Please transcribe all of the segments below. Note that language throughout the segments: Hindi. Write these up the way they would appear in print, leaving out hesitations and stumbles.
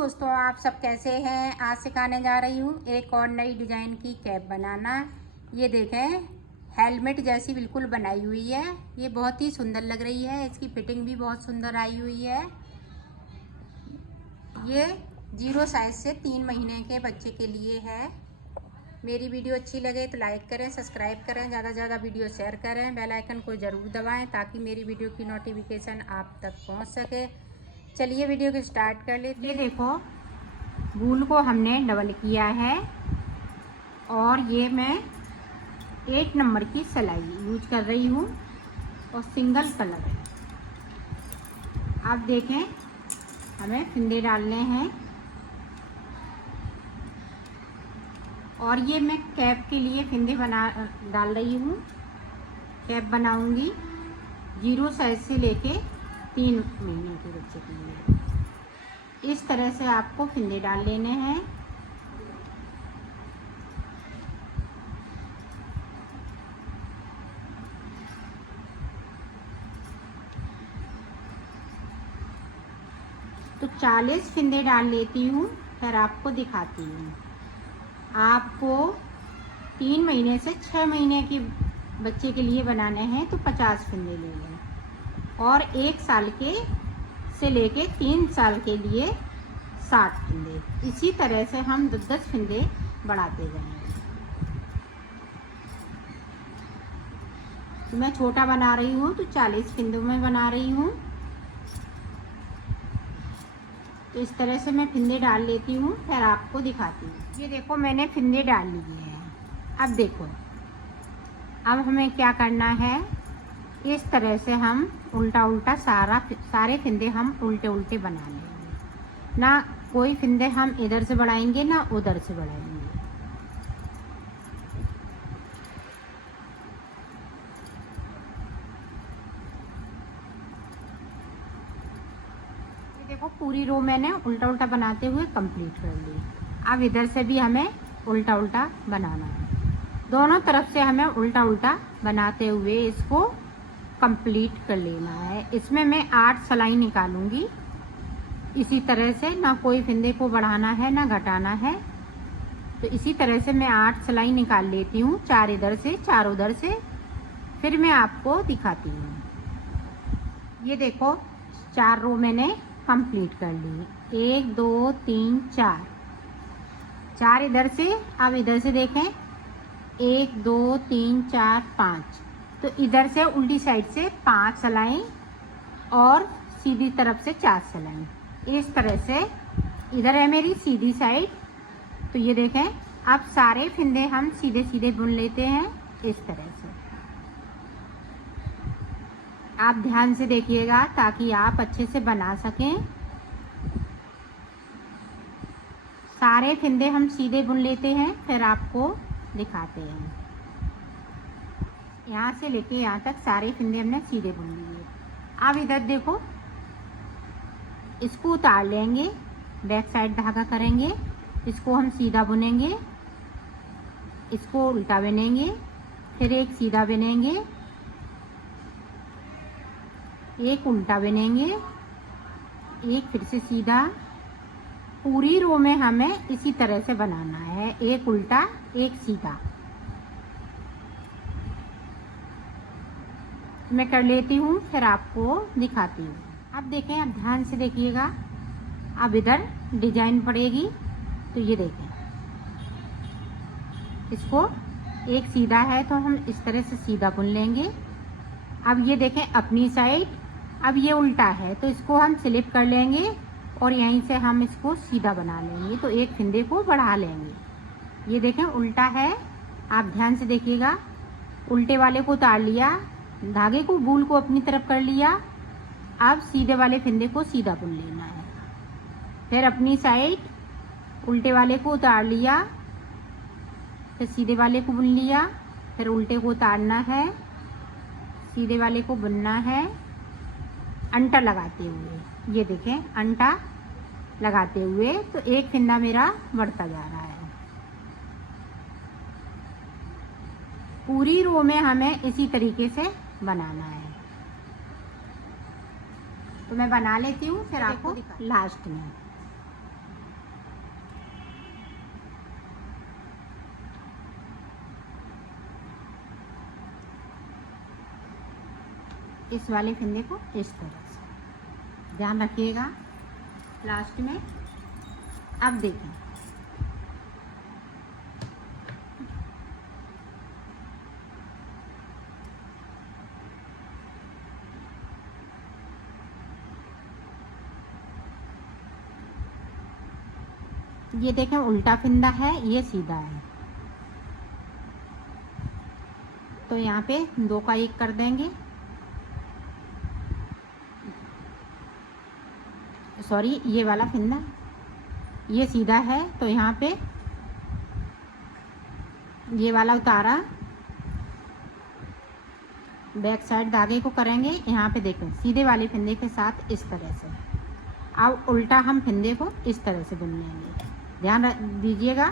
दोस्तों, आप सब कैसे हैं। आज सिखाने जा रही हूँ एक और नई डिज़ाइन की कैप बनाना। ये देखें, हेलमेट जैसी बिल्कुल बनाई हुई है। ये बहुत ही सुंदर लग रही है। इसकी फिटिंग भी बहुत सुंदर आई हुई है। ये 0 साइज से 3 महीने के बच्चे के लिए है। मेरी वीडियो अच्छी लगे तो लाइक करें, सब्सक्राइब करें, ज़्यादा से ज़्यादा वीडियो शेयर करें, बेल आइकन को ज़रूर दबाएं ताकि मेरी वीडियो की नोटिफिकेशन आप तक पहुंच सके। चलिए वीडियो को स्टार्ट कर लेते हैं। ये देखो, वूल को हमने डबल किया है और ये मैं 8 नंबर की सिलाई यूज कर रही हूँ और सिंगल कलर है। आप देखें, हमें फिंदे डालने हैं और ये मैं कैप के लिए फिंदे डाल रही हूँ। कैप बनाऊंगी 0 साइज से लेके 3 महीने के बच्चे के लिए। इस तरह से आपको फिंदे डाल लेने हैं। तो 40 फिंदे डाल लेती हूँ, फिर आपको दिखाती हूँ। आपको 3 महीने से 6 महीने के बच्चे के लिए बनाने हैं तो 50 फिंदे ले लें और 1 साल के से लेके 3 साल के लिए 60 फिंदे। इसी तरह से हम 10-10 फिंदे बढ़ाते जाएंगे। तो मैं छोटा बना रही हूँ तो 40 फिंदों में बना रही हूँ। तो इस तरह से मैं फिंदे डाल लेती हूँ, फिर आपको दिखाती हूँ। ये देखो, मैंने फिंदे डाल लिए हैं। अब देखो, अब हमें क्या करना है, इस तरह से हम उल्टा उल्टा सारे फिंदे हम उल्टे उल्टे बना लेंगे। ना कोई फिंदे हम इधर से बढ़ाएंगे ना उधर से बढ़ाएंगे। ये देखो, पूरी रो मैंने उल्टा उल्टा बनाते हुए कंप्लीट कर ली। अब इधर से भी हमें उल्टा उल्टा बनाना है। दोनों तरफ से हमें उल्टा उल्टा बनाते हुए इसको कंप्लीट कर लेना है। इसमें मैं 8 सिलाई निकालूंगी। इसी तरह से ना कोई फिंदे को बढ़ाना है ना घटाना है। तो इसी तरह से मैं 8 सिलाई निकाल लेती हूँ, 4 इधर से 4 उधर से। फिर मैं आपको दिखाती हूँ। ये देखो, 4 रो मैंने कंप्लीट कर ली। 1 2 3 4 इधर से। अब इधर से देखें, 1 2 3 4 5। तो इधर से उल्टी साइड से 5 सिलाई और सीधी तरफ से 4 सिलाई। इस तरह से इधर है मेरी सीधी साइड। तो ये देखें, अब सारे फिंदे हम सीधे सीधे बुन लेते हैं इस तरह से। आप ध्यान से देखिएगा ताकि आप अच्छे से बना सकें। सारे फिंदे हम सीधे बुन लेते हैं, फिर आपको दिखाते हैं। यहाँ से लेके यहाँ तक सारे फिंदे हमने सीधे बुन लिए। अब इधर देखो, इसको उतार लेंगे, बैक साइड धागा करेंगे, इसको हम सीधा बुनेंगे, इसको उल्टा बुनेंगे, फिर एक सीधा बुनेंगे, एक उल्टा बुनेंगे, एक फिर से सीधा। पूरी रो में हमें इसी तरह से बनाना है, एक उल्टा एक सीधा। मैं कर लेती हूँ, फिर आपको दिखाती हूँ। अब देखें, अब ध्यान से देखिएगा। अब इधर डिजाइन पड़ेगी, तो ये देखें, इसको एक सीधा है तो हम इस तरह से सीधा बुन लेंगे। अब ये देखें अपनी साइड, अब ये उल्टा है तो इसको हम स्लिप कर लेंगे और यहीं से हम इसको सीधा बना लेंगे। तो एक फिंदे को बढ़ा लेंगे। ये देखें, उल्टा है। आप ध्यान से देखिएगा, उल्टे वाले को उतार लिया, धागे को वूल को अपनी तरफ कर लिया। अब सीधे वाले फिंदे को सीधा बुन लेना है। फिर अपनी साइड उल्टे वाले को उतार लिया, फिर सीधे वाले को बुन लिया, फिर उल्टे को उतारना है, सीधे वाले को बुनना है अंटा लगाते हुए। ये देखें, अंटा लगाते हुए। तो एक फिंदा मेरा बढ़ता जा रहा है। पूरी रो में हमें इसी तरीके से बनाना है। तो मैं बना लेती हूँ, फिर आपको लास्ट में। इस वाले फंदे को इस तरह से ध्यान रखिएगा लास्ट में। अब देखें ये देखें उल्टा फंदा है, ये सीधा है, तो यहाँ पे 2 का 1 कर देंगे। सॉरी, ये वाला फंदा ये सीधा है, तो यहाँ पे ये वाला उतारा, बैक साइड धागे को करेंगे। यहाँ पे देखें सीधे वाले फंदे के साथ इस तरह से। अब उल्टा हम फंदे को इस तरह से बुन लेंगे, ध्यान दीजिएगा।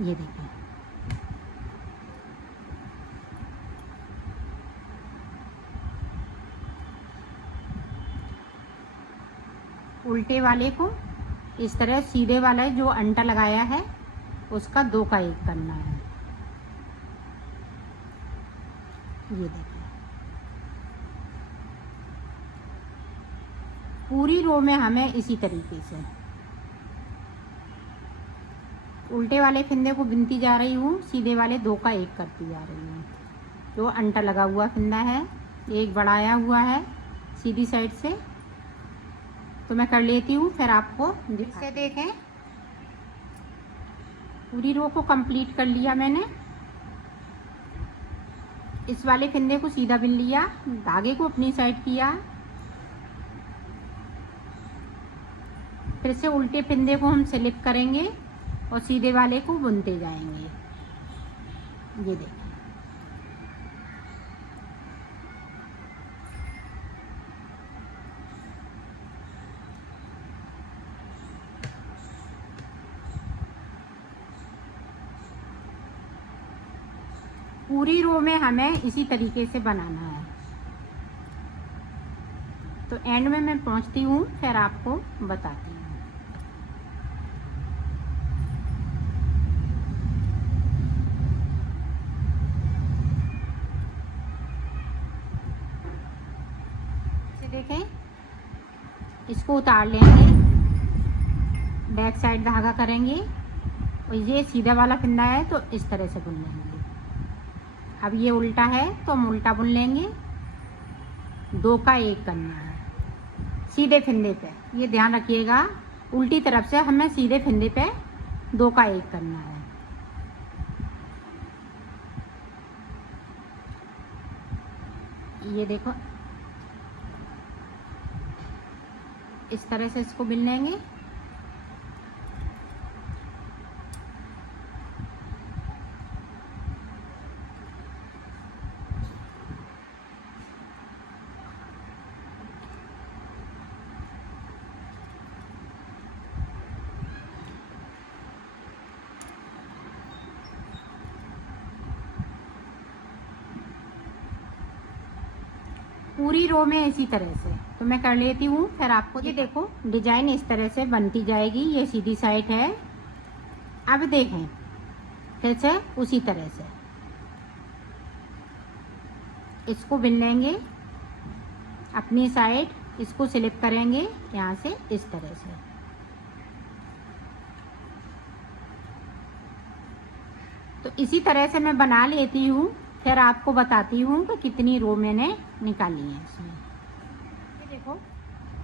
ये देखें उल्टे वाले को इस तरह, सीधे वाला जो अंटा लगाया है उसका 2 का 1 करना है। ये देखिए पूरी रो में हमें इसी तरीके से उल्टे वाले फंदे को बिनती जा रही हूँ, सीधे वाले 2 का 1 करती जा रही हूँ। जो अंटा लगा हुआ फंदा है, एक बढ़ाया हुआ है सीधी साइड से, तो मैं कर लेती हूँ, फिर आपको जिससे देखें। पूरी रो को कंप्लीट कर लिया मैंने। इस वाले फंदे को सीधा बिन लिया, धागे को अपनी साइड किया, फिर से उल्टे फंदे को हम स्लिप करेंगे और सीधे वाले को बुनते जाएंगे। ये देखें पूरी रो में हमें इसी तरीके से बनाना है। तो एंड में मैं पहुंचती हूँ, फिर आपको बताती हूँ। देखें इसको उतार लेंगे, बैक साइड धागा करेंगे और ये सीधा वाला फंदा है तो इस तरह से बुन लेंगे। अब ये उल्टा है तो हम उल्टा बुन लेंगे, 2 का 1 करना है सीधे फंदे पे। ये ध्यान रखिएगा, उल्टी तरफ से हमें सीधे फंदे पे 2 का 1 करना है। ये देखो इस तरह से इसको बिन लेंगे। पूरी रो में इसी तरह से तो मैं कर लेती हूँ, फिर आपको। ये देखो डिजाइन इस तरह से बनती जाएगी, ये सीधी साइड है। अब देखें फिर से उसी तरह से इसको बिन लेंगे अपनी साइड, इसको स्लिप करेंगे यहाँ से इस तरह से। तो इसी तरह से मैं बना लेती हूँ, फिर आपको बताती हूँ कि कितनी रो मैंने निकाली है इसमें। ये देखो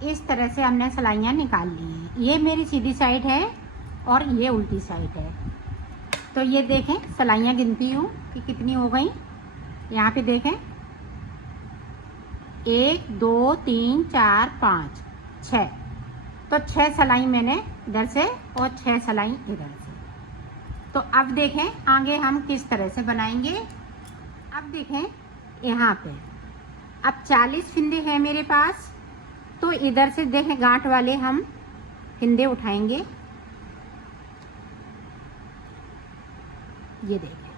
इस तरह से हमने सिलाइयाँ निकाल ली हैं। ये मेरी सीधी साइड है और ये उल्टी साइड है। तो ये देखें सिलाइयाँ गिनती हूँ कि कितनी हो गई। यहाँ पे देखें 1 2 3 4 5 6, तो 6 सिलाई मैंने इधर से और 6 सिलाई इधर से। तो अब देखें आगे हम किस तरह से बनाएंगे। अब देखें यहाँ पे अब 40 फंदे हैं मेरे पास, तो इधर से देखें गांठ वाले हम फंदे उठाएंगे। ये देखें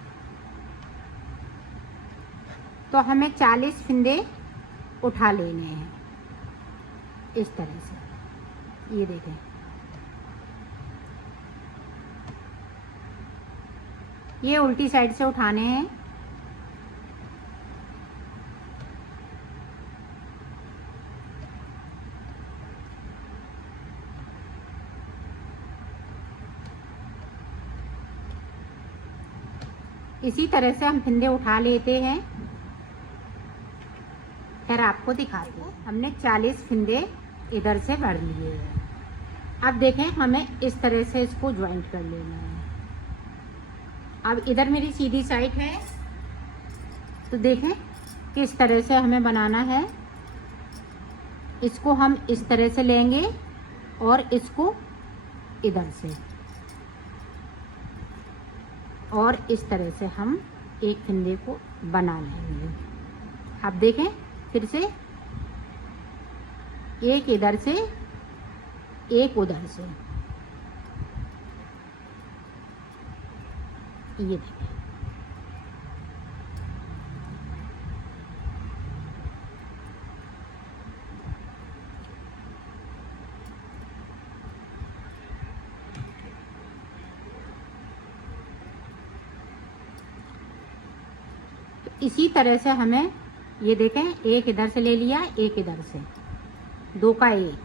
तो हमें 40 फंदे उठा लेने हैं इस तरह से। ये देखें ये उल्टी साइड से उठाने हैं। इसी तरह से हम फंदे उठा लेते हैं, फिर आपको दिखाते हैं। हमने 40 फंदे इधर से भर लिए हैं। अब देखें, हमें इस तरह से इसको ज्वाइंट कर लेना है। अब इधर मेरी सीधी साइड है, तो देखें किस तरह से हमें बनाना है। इसको हम इस तरह से लेंगे और इसको इधर से, और इस तरह से हम एक फंदे को बना लेंगे। आप देखें फिर से, एक इधर से एक उधर से, ये देखें। इसी तरह से हमें, ये देखें, एक इधर से ले लिया, एक इधर से, दो का एक।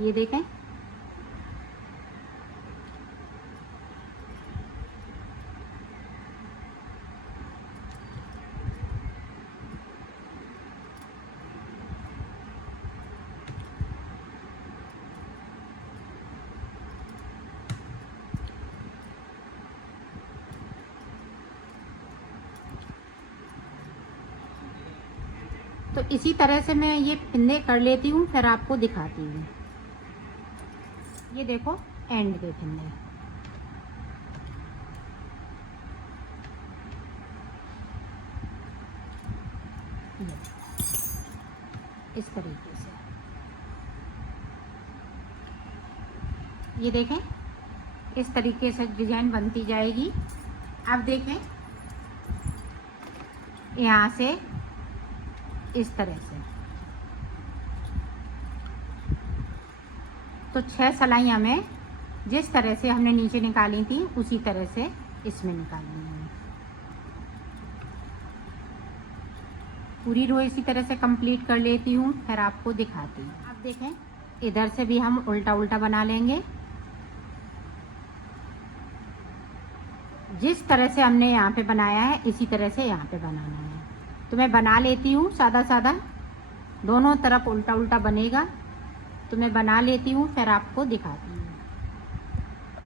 ये देखें, तो इसी तरह से मैं ये फंदे कर लेती हूँ, फिर आपको दिखाती हूँ। ये देखो एंड के फंदे, इस तरीके से। ये देखें, इस तरीके से डिजाइन बनती जाएगी। अब देखें, यहाँ से इस तरह से, तो 6 सिलाई हमें जिस तरह से हमने नीचे निकाली थी उसी तरह से इसमें निकालनी है। पूरी रो इसी तरह से कंप्लीट कर लेती हूँ, फिर आपको दिखाती हूँ। अब देखें, इधर से भी हम उल्टा उल्टा बना लेंगे। जिस तरह से हमने यहाँ पे बनाया है इसी तरह से यहाँ पे बनाना है। तो मैं बना लेती हूँ सादा सादा, दोनों तरफ उल्टा उल्टा बनेगा, तो मैं बना लेती हूँ, फिर आपको दिखाती हूँ।